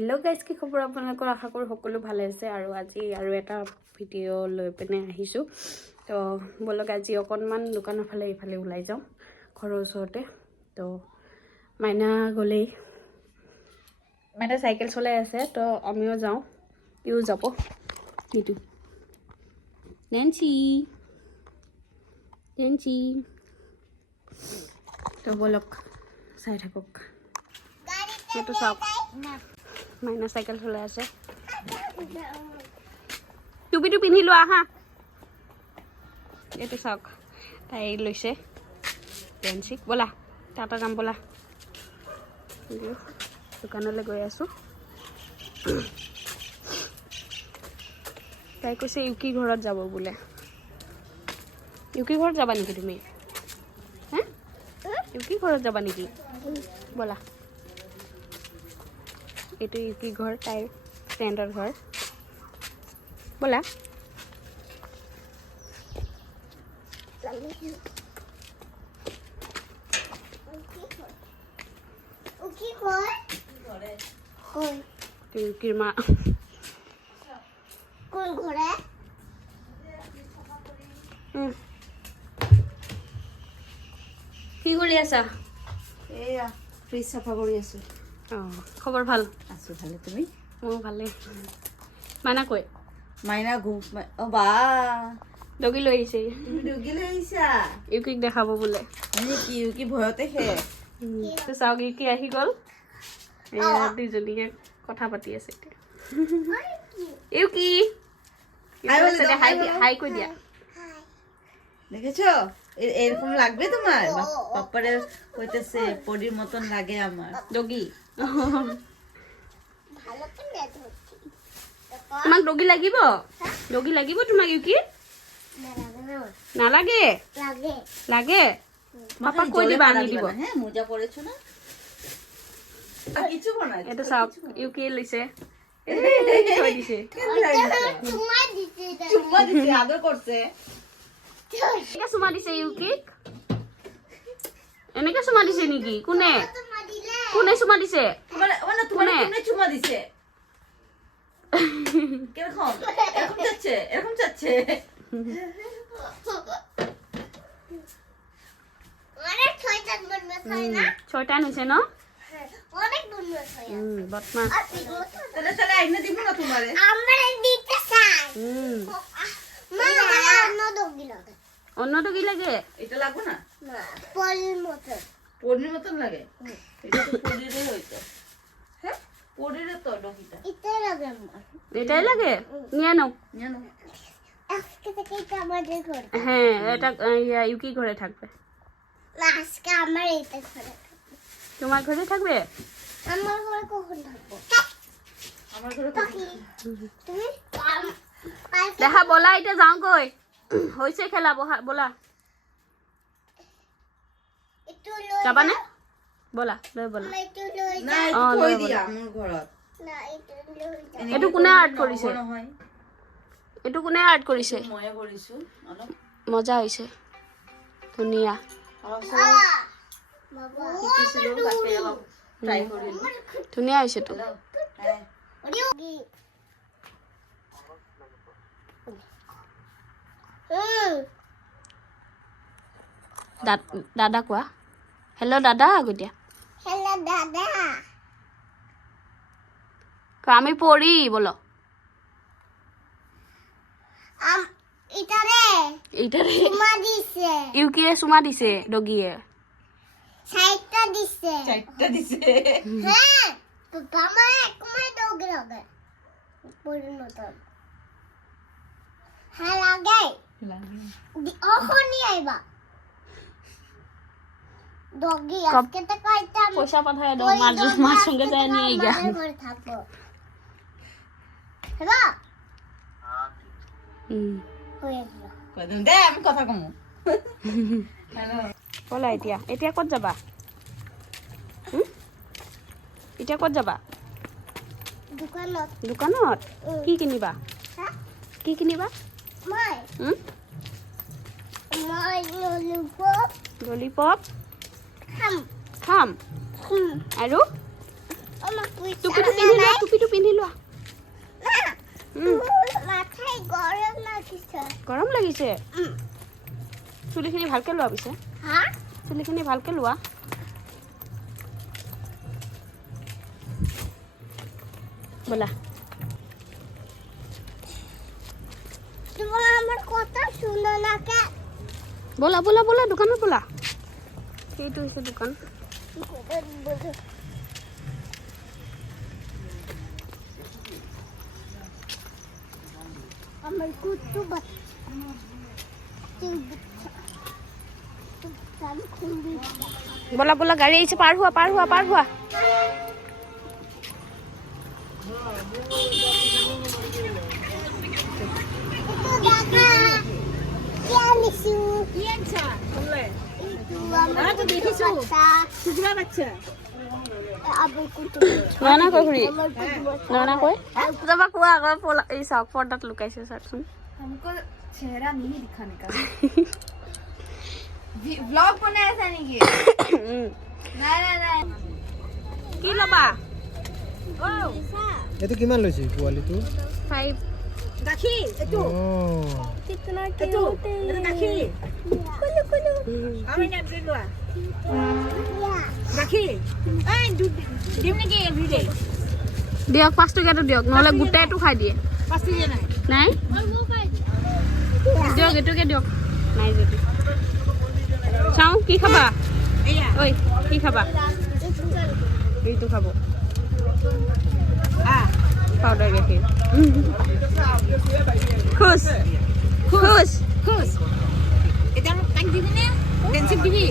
Hello' guys, কি খবৰ আপোনালোকৰ? আশা কৰোঁ সকলো ভালে আছে। আৰু আজি আৰু এটা ভিডিঅ' লৈ পিনে আহিছোঁ। তো বলক আজি অকণমান দোকানৰ ফালে এইফালে ওলাই যাওঁ, ঘৰৰ ওচৰতে। তো মাইনা গ'লেই, মাইনা চাইকেল চলাই আছে, তো আমিও যাওঁ, ইও যাব। সেইটো নেন্সি নেন্সি। তো বলক চাই থাকক। এইটো চাওক, মাইনা চাইকেল চলাই আছে। টুপিটো পিন্ধি লোৱা হা। এইটো চাওক, তাই লৈছে পেঞ্চিক। ব'লা টাটা যাম ব'লা। দোকানলৈ গৈ আছোঁ। তাই কৈছে ইউকি ঘৰত যাব বোলে। ইউকি ঘৰত যাবা নেকি তুমি? হে, ইউকি ঘৰত যাবা নেকি? ব'লা। এইটো ইউকি ঘৰ, তাইৰ ফ্ৰেণ্ডৰ ঘৰ। ব'লা। ইউকিৰ মা কি কৰি আছা? এয়া ফ্ৰিজ চাফা কৰি আছো। অঁ, খবৰ ভাল? আছো ভালে, তুমি? মোৰ ভালেই। মাইনা কৈ মাইনা অ বা দগি লৈ আহিছে। তুমি ডুগি লৈ আহিছা ইউকিক দেখাব বোলে। কি কি ভয়তে শেষ। তো চাওক, ইউকি আহি গ'ল। এয়া দুইজনীয়ে কথা পাতি আছে এতিয়া। ইউকি হাই কৈ দিয়া। দেখেছো এরকম লাগবে তোমার? পাপ্পারে কইতেছে পরির মতন লাগে আমার ডগি। তোমাক ডগি লাগিব? ডগি লাগিব তোমাক ইউকি? নালাগে? লাগে? পাপাক কৈ দিবা আনি দিব। হ্যাঁ, মোজা পরেছো না? কিছু বনাই। এটা চাওক, ইউকি লৈছে, থৈ দিছে। চুম্মা দিছে, আদর করছে। এনেকে চুমা দিছে ইউকিক? এনেকে চুমা দিছে নেকি? কোনে কোনে চুমা দিছে? তোমার কোনে চুমা দিছে? কিরকম এরকম চাচ্ছে? এরকম চাচ্ছে? ছয়টান হৈছে ন? বদমাছ। তাহলে তাহলে আইনা দিব না তোমারে? অন্য ডগি লাগে? এটা লাগবে না? পনির মতন লাগে? এটা তো পনিরে হইতো। হ্যাঁ, পনিরে তো ডগিটা। এটাই লাগে? নিয়ে নাও। নিয়ে নাও। হ্যাঁ, এটা ইউকি ঘরে থাকবে। তোমার ঘরে থাকবে? আমার ঘরে দেখা বলা, এটা যাও কই হৈছে খেলা। বলা যাবানে? বলা লৈ বলা। না, একটু থৈ দিয়া আমার ঘৰত। এইটো কোনে আৰ্ট কৰিছে? এইটো কোনে আৰ্ট কৰিছে? ময়ে কৰিছো অলপ। মজা হৈছে, ধুনীয়া। শিকিছিলো তাকে অলপ ট্ৰাই কৰিলো। ধুনীয়া হৈছে তো। দাদা কোৱা। হেল্ল' দাদা আগতীয়া। আমি পড়ি বলো। ইটারে ইউকিয়ে চুমা দিছে ডগিয়ে। চাইটা দিছে। হ্যাঁ, পয়সা পাঠায় দাও, মার সঙ্গে যায় নিয়ে গা। দে আমি কথা কমু। বলা এতিয়া এতিয়া ক'ত যাবা? এতিয়া ক'ত যাবা? দোকানত। কি কিনিবা? কি কিনিবা? ললিপপ খাম। আৰু টুপিটো পিন্ধি লোৱা গৰম লাগিছে চুলিখিনি ভালকে লোৱা পিছে চুলিখিনি ভালকে লোৱা বলা বলা বলা বলা দোকানত বলা সেইটো হৈছে দোকান আমাৰ কুত্তু বলা বলা গাড়ী আহিছে পাৰ হোৱা নয়না কৈ খুৰী নয়না কৈ যাবা কোৱা আকৌ এই চাওক পৰ্দাত লুকাইছে চাওকচোন हमको चेहरा नहीं दिखाने का व्लॉग बनाया था नहीं ये नहीं কি ল'বা এইটো কিমান লৈছে পোৱালিটো 5 गाखिर एतु कितना एतु गाखिर कुलु कुलु আমি না দিলুয়া गाखिर এই দিম নাকি এভরিডে দিয়ক 5 টকাটো দিয়ক নহলে গোটাইটো খাই দিয়ে পাঁচটি যে নাই নাই দিয়ক এটুকে দিয়ক নাই যদি চাও কি খাবা এয়া ঐ কি খাবা এইটো খাব পাউডাৰ গাখীৰ খুশ খুশ খুশ এটা কাক দিবি নে ডেন্সিপ দিবি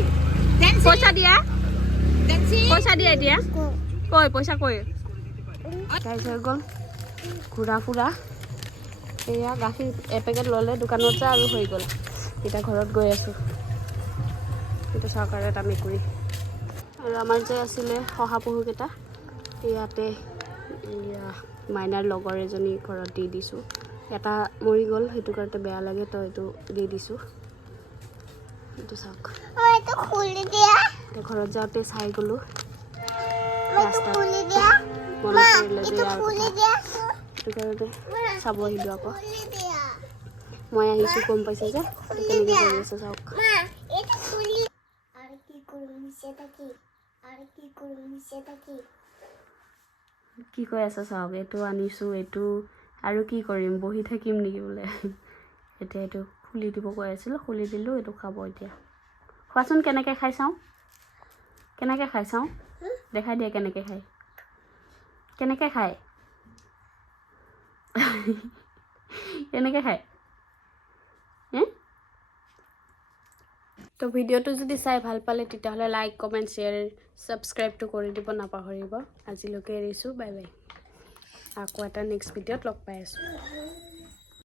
ডেন্সিপ পইচা দিয়া ডেন্সিপ পইচা দিয়া এতিয়া কৈ পইচা কৈ গাইজ হৈ গ'ল ঘূৰা ফুৰা এয়া গাখীৰ এপেকেট ল'লে দোকানত আৰু হৈ গ'ল এতিয়া ঘৰত গৈ আছোঁ এইটো চৰকাৰে এটা মেকুৰী আৰু আমাৰ যে আছিলে শহাপহুকেইটা ইয়াতে এয়া মাইনাৰ লগৰ এজনী ঘৰত দি দিছোঁ এটা মৰি গ'ল সেইটো কাৰণে বেয়া লাগে তো এইটো দি দিছোঁ এইটো চাওক এটা খুলি দিয়া এতিয়া ঘৰত যাওঁতে চাই গ'লোঁ এটা খুলি দিয়া মনত পৰিলে যে ইয়াৰ খুলি কথা দিয়া সেইটো কাৰণে চাব আহিলোঁ আকৌ খুলি দিয়া মই আহিছোঁ গম পাইছে যে কেনেকৈ কৰি আছে চাওক মা এটা খুলি আর কি করুম সেটা কি আর কি করুম সেটা কি কি কৈ আছে চাওক এইটো আনিছোঁ এইটো আৰু কি কৰিম বহি থাকিম নেকি বোলে এতিয়া এইটো খুলি দিব কৈ আছিলোঁ খুলি দিলোঁ এইটো খাব এতিয়া খোৱাচোন কেনেকৈ খাই চাওঁ দেখাই দিয়ে কেনেকৈ খায় কেনেকৈ খায় তো ভিডিঅ'টো যদি চাই ভাল পালে তেতিয়াহ'লে লাইক কমেণ্ট শ্বেয়াৰ ছাবস্ক্ৰাইবটো কৰি দিব নাপাহৰিব আজিলৈকে এৰিছোঁ বাই বাই আকৌ এটা নেক্সট ভিডিঅ'ত লগ পাই আছোঁ